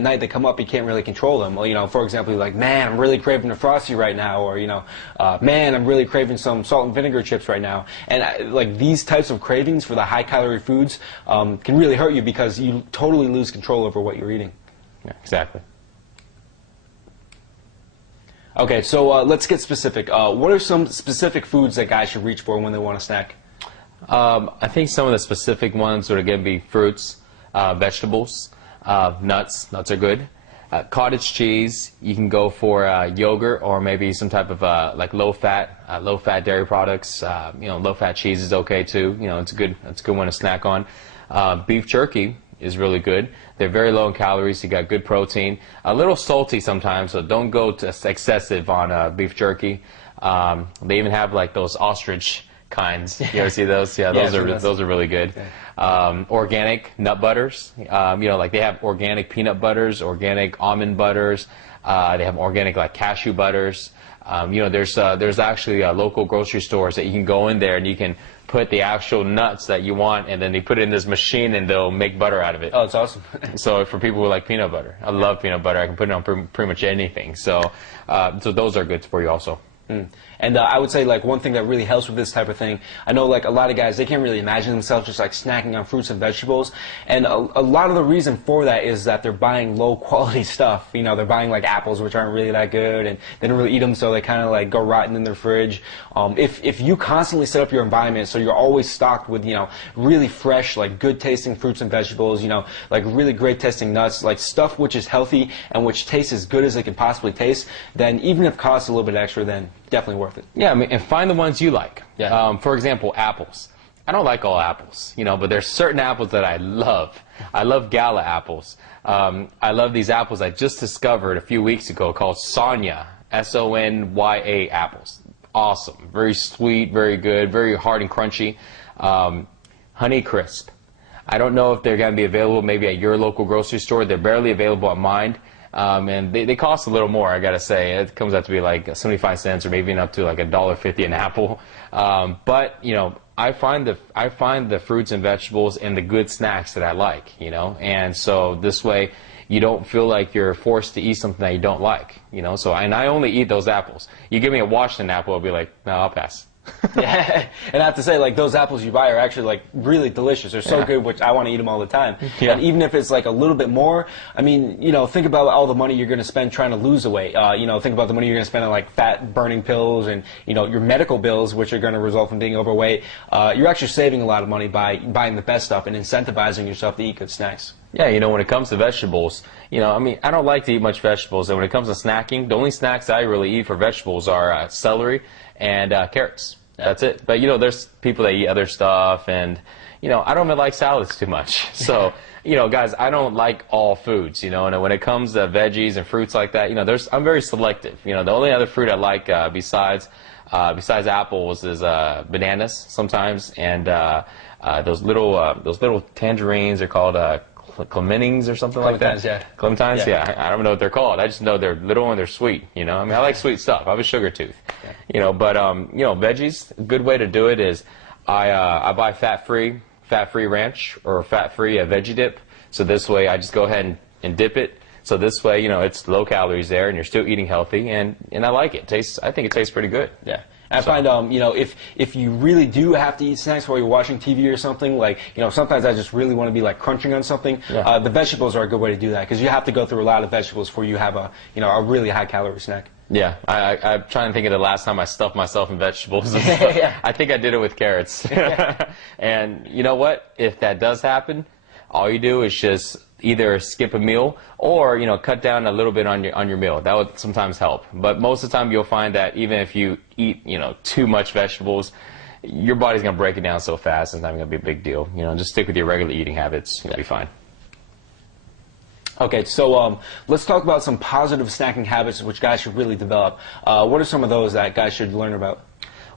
night they come up, you can't really control them. Well, you know, for example, you're like, man, I'm really craving a Frosty right now, or, you know, man, I'm really craving some salt and vinegar chips right now. And like these types of cravings for the high-calorie foods can really hurt you because you totally lose control over what you're eating. Yeah, exactly. Okay, so let's get specific. What are some specific foods that guys should reach for when they want to snack? I think some of the specific ones would again be fruits, vegetables, nuts. Nuts are good. Cottage cheese. You can go for yogurt or maybe some type of like low-fat dairy products. You know, low-fat cheese is okay too. You know, it's a good one to snack on. Beef jerky is really good. They're very low in calories. You got good protein. A little salty sometimes, so don't go to excessive on beef jerky. They even have like those ostrich kinds. You ever see those? Yeah, those are really good. Organic nut butters. You know, like they have organic peanut butters, organic almond butters. They have organic like cashew butters. You know, there's actually local grocery stores that you can go in there and you can put the actual nuts that you want, and then they put it in this machine and they'll make butter out of it. Oh, it's awesome. So for people who like peanut butter, I love peanut butter. I can put it on pretty much anything. So those are good for you also. And I would say, like, one thing that really helps with this type of thing, I know, like, a lot of guys, they can't really imagine themselves just, like, snacking on fruits and vegetables. And a lot of the reason for that is that they're buying low-quality stuff. You know, they're buying, like, apples, which aren't really that good, and they don't really eat them, so they kind of, like, go rotten in their fridge. If you constantly set up your environment so you're always stocked with, you know, really fresh, like, good-tasting fruits and vegetables, you know, like, really great-tasting nuts, like, stuff which is healthy and which tastes as good as it can possibly taste, then even if it costs a little bit extra, then definitely worth it. Yeah, I mean, and find the ones you like. Yeah. For example, apples. I don't like all apples, you know, but there's certain apples that I love. I love Gala apples. I love these apples I just discovered a few weeks ago called Sonya, S-O-N-Y-A apples. Awesome. Very sweet, very good, very hard and crunchy. Honey Crisp. I don't know if they're going to be available maybe at your local grocery store. They're barely available at mine. And they cost a little more, I gotta say. It comes out to be like 75 cents or maybe up to like $1.50 an apple. But you know, I find the fruits and vegetables and the good snacks that I like, you know, and so this way you don't feel like you're forced to eat something that you don't like, you know. So and I only eat those apples. You give me a Washington apple, I'll be like, no, I'll pass. Yeah, and I have to say, like, those apples you buy are actually, like, really delicious. They're so good, which I want to eat them all the time. Yeah. And even if it's, like, a little bit more, I mean, you know, think about all the money you're going to spend trying to lose the weight. You know, think about the money you're going to spend on, like, fat-burning pills and, you know, your medical bills, which are going to result from being overweight. You're actually saving a lot of money by buying the best stuff and incentivizing yourself to eat good snacks. Yeah, you know, when it comes to vegetables, you know, I mean, I don't like to eat much vegetables, and when it comes to snacking, the only snacks I really eat for vegetables are celery and carrots. That's it. But, you know, there's people that eat other stuff, and, you know, I don't really like salads too much. So, you know, guys, I don't like all foods, you know, and when it comes to veggies and fruits like that, you know, I'm very selective. You know, the only other fruit I like besides apples is bananas sometimes, and those little tangerines are called clementines or something like that. Yeah. Clementines, yeah. I don't know what they're called. I just know they're little and they're sweet. You know, I mean, I like sweet stuff. I have a sugar tooth. Yeah. You know, but you know, veggies. A good way to do it is I buy fat-free ranch or fat-free veggie dip. So this way, I just go ahead and dip it. So this way, you know, it's low calories there, and you're still eating healthy, and I like it. I think it tastes pretty good. Yeah. I find, you know, if you really do have to eat snacks while you're watching TV or something, like, you know, sometimes I just really want to be, like, crunching on something. Yeah. The vegetables are a good way to do that, because you have to go through a lot of vegetables before you have a, you know, a really high-calorie snack. Yeah, I'm trying to think of the last time I stuffed myself in vegetables. Yeah. I think I did it with carrots. And you know what? If that does happen, all you do is just either skip a meal or, you know, cut down a little bit on your meal. That would sometimes help. But most of the time you'll find that even if you eat, you know, too much vegetables, your body's going to break it down so fast, it's not going to be a big deal. You know, just stick with your regular eating habits. You'll be fine. Okay, so let's talk about some positive snacking habits which guys should really develop. What are some of those that guys should learn about?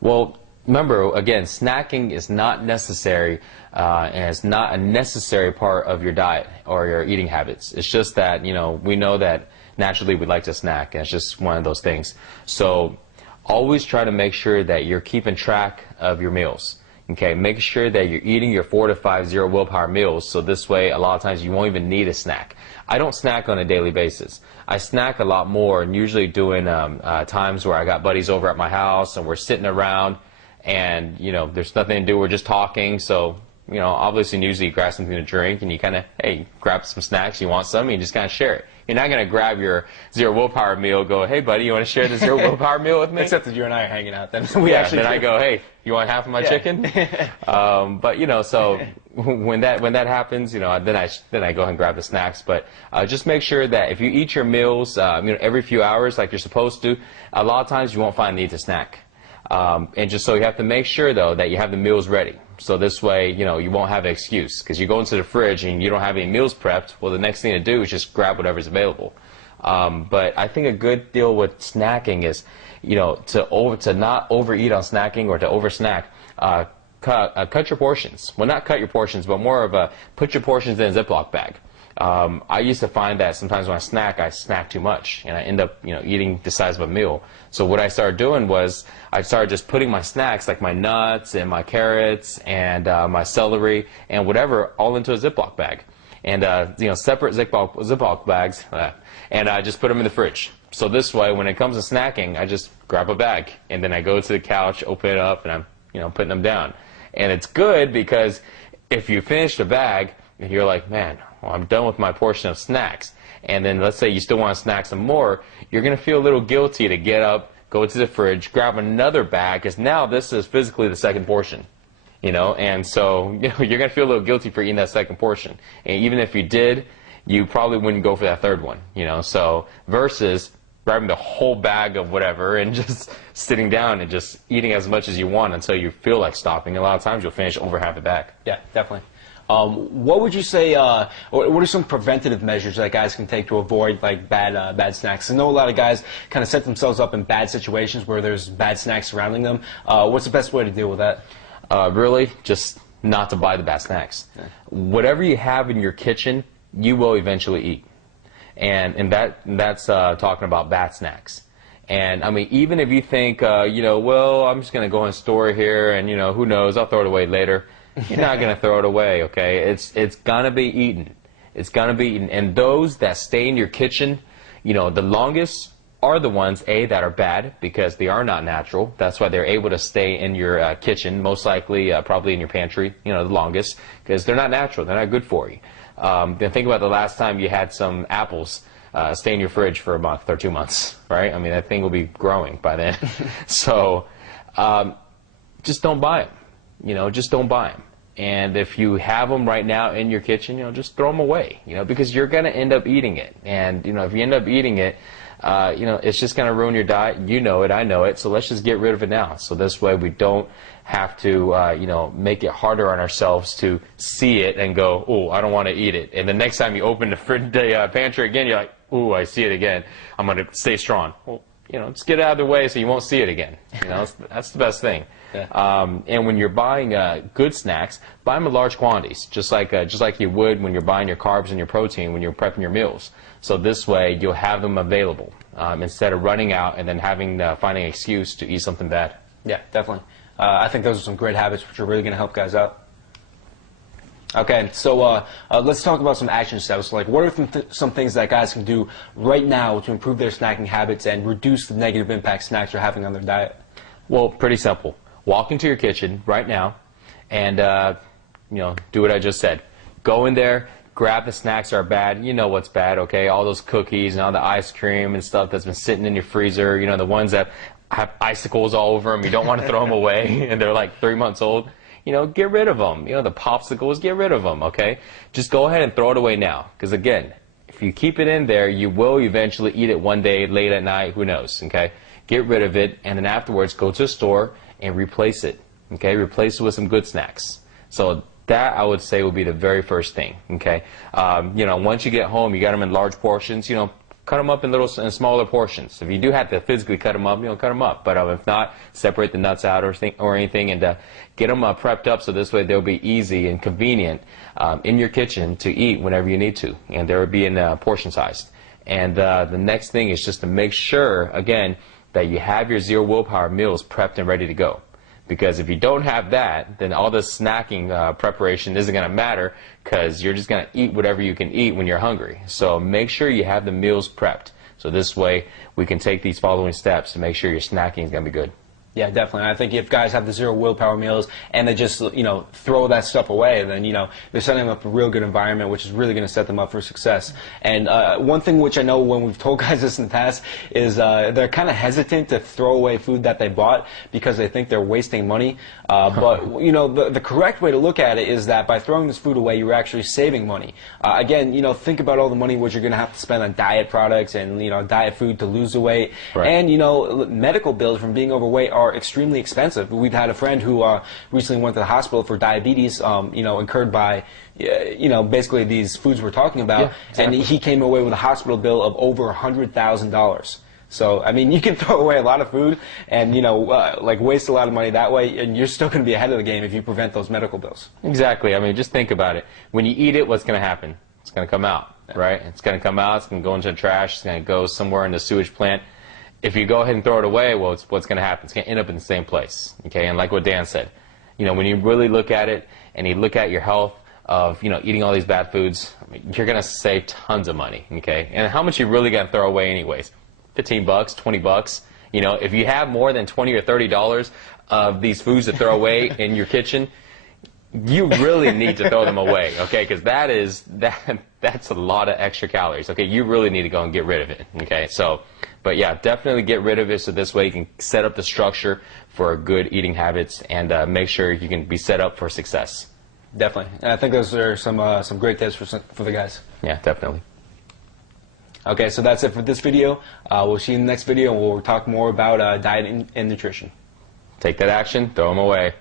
Well, remember, again, snacking is not necessary, and it's not a necessary part of your diet or your eating habits. It's just that, you know, we know that naturally we like to snack, and it's just one of those things. So always try to make sure that you're keeping track of your meals. Okay, make sure that you're eating your 4 to 5 zero willpower meals, so this way a lot of times you won't even need a snack. I don't snack on a daily basis. I snack a lot more, and usually doing times where I got buddies over at my house and we're sitting around and, you know, there's nothing to do, we're just talking, so, you know, obviously usually you grab something to drink and you kind of, hey, grab some snacks, you want some, and you just kind of share it. You're not going to grab your zero willpower meal, go, hey buddy, you want to share the zero willpower meal with me? Except that you and I are hanging out, then I go, hey, you want half of my chicken? But you know, so when that happens, you know, then I go ahead and grab the snacks. But just make sure that if you eat your meals, you know, every few hours like you're supposed to, a lot of times you won't find the need to snack. And just so you have to make sure though that you have the meals ready. So this way, you know, you won't have an excuse, because you go into the fridge and you don't have any meals prepped. Well, the next thing to do is just grab whatever's available. But I think a good deal with snacking is, you know, to not overeat on snacking or to over snack. Cut your portions. Well, not cut your portions, but more of a put your portions in a Ziploc bag. I used to find that sometimes when I snack too much, and I end up, you know, eating the size of a meal. So what I started doing was I started just putting my snacks, like my nuts and my carrots and my celery and whatever, all into a Ziploc bag, and you know, separate Ziploc bags, and I just put them in the fridge. So this way, when it comes to snacking, I just grab a bag and then I go to the couch, open it up, and I'm, you know, putting them down. And it's good because if you finish the bag, you're like, man, well, I'm done with my portion of snacks. And then let's say you still want to snack some more, you're going to feel a little guilty to get up, go to the fridge, grab another bag, because now this is physically the second portion. You know, and so, you know, you're going to feel a little guilty for eating that second portion. And even if you did, you probably wouldn't go for that third one, you know. So versus grabbing the whole bag of whatever and just sitting down and just eating as much as you want until you feel like stopping. A lot of times you'll finish over half the bag. Yeah, definitely. What would you say, what are some preventative measures that guys can take to avoid like bad snacks? I know a lot of guys kind of set themselves up in bad situations where there's bad snacks surrounding them. What's the best way to deal with that? Really, just not to buy the bad snacks. Yeah. Whatever you have in your kitchen, you will eventually eat. And that's talking about bad snacks. And I mean, even if you think, you know, well, I'm just going to go and store it here and, you know, who knows, I'll throw it away later. You're not going to throw it away, okay? It's going to be eaten. It's going to be eaten. And those that stay in your kitchen, you know, the longest are the ones, A, that are bad because they are not natural. That's why they're able to stay in your kitchen, most likely probably in your pantry, you know, the longest, because they're not natural. They're not good for you. Then think about the last time you had some apples stay in your fridge for a month or 2 months, right? I mean, that thing will be growing by then. So just don't buy them. You know, just don't buy them. And if you have them right now in your kitchen, you know, just throw them away, you know, because you're going to end up eating it. And, you know, if you end up eating it, you know, it's just going to ruin your diet. You know it, I know it. So let's just get rid of it now. So this way we don't have to, you know, make it harder on ourselves to see it and go, oh, I don't want to eat it. And the next time you open the pantry again, you're like, oh, I see it again. I'm going to stay strong. Well, you know, just get it out of the way so you won't see it again. You know, that's the best thing. Yeah. And when you're buying good snacks, buy them in large quantities, just like you would when you're buying your carbs and your protein when you're prepping your meals. So this way you'll have them available instead of running out and then finding an excuse to eat something bad. Yeah, definitely. I think those are some great habits which are really going to help guys out. Okay, so let's talk about some action steps. Like, what are some things that guys can do right now to improve their snacking habits and reduce the negative impact snacks are having on their diet? Well, pretty simple. Walk into your kitchen right now and, you know, do what I just said. Go in there, grab the snacks that are bad. You know what's bad, okay? All those cookies and all the ice cream and stuff that's been sitting in your freezer, you know, the ones that have icicles all over them. You don't want to throw them away and they're like 3 months old. You know, get rid of them. You know, the popsicles, get rid of them, okay? Just go ahead and throw it away now. Because, again, if you keep it in there, you will eventually eat it one day, late at night, who knows, okay? Get rid of it, and then afterwards, go to a store and replace it, okay? Replace it with some good snacks. So that, I would say, would be the very first thing, okay? You know, once you get home, you got them in large portions, you know, cut them up in smaller portions. If you do have to physically cut them up, you know, cut them up. But if not, separate the nuts out or anything, and get them prepped up so this way they'll be easy and convenient in your kitchen to eat whenever you need to, and they'll be in portion sized. And the next thing is just to make sure, again, that you have your zero willpower meals prepped and ready to go. Because if you don't have that, then all this snacking preparation isn't going to matter, because you're just going to eat whatever you can eat when you're hungry. So make sure you have the meals prepped. So this way we can take these following steps to make sure your snacking is going to be good. Yeah, definitely. I think if guys have the zero willpower meals and they just, throw that stuff away, then, they're setting up a real good environment, which is really going to set them up for success. And one thing which I know when we've told guys this in the past is they're kind of hesitant to throw away food that they bought because they think they're wasting money. But, the correct way to look at it is that by throwing this food away, you're actually saving money. Again, think about all the money which you're going to have to spend on diet products and, diet food to lose the weight. Right. And, medical bills from being overweight are extremely expensive. We've had a friend who recently went to the hospital for diabetes, incurred by, basically these foods we're talking about, yeah, exactly. And he came away with a hospital bill of over $100,000. So, I mean, you can throw away a lot of food and, waste a lot of money that way, and you're still going to be ahead of the game if you prevent those medical bills. Exactly. I mean, just think about it. When you eat it, what's going to happen? It's going to come out, right? It's going to come out. It's going to go into the trash. It's going to go somewhere in the sewage plant. If you go ahead and throw it away, well, what's going to happen? It's going to end up in the same place, okay? And like what Dan said, when you really look at it and you look at your health of, eating all these bad foods, I mean, you're going to save tons of money, okay? And how much you really going to throw away anyways? $15, $20. If you have more than $20 or $30 of these foods to throw away in your kitchen, you really need to throw them away, okay? Because that's a lot of extra calories, okay? You really need to go and get rid of it, okay? So, but yeah, definitely get rid of it so this way you can set up the structure for good eating habits and make sure you can be set up for success. Definitely. And I think those are some great tips for the guys. Yeah, definitely. Okay, so that's it for this video. We'll see you in the next video, and we'll talk more about diet and nutrition. Take that action, throw them away.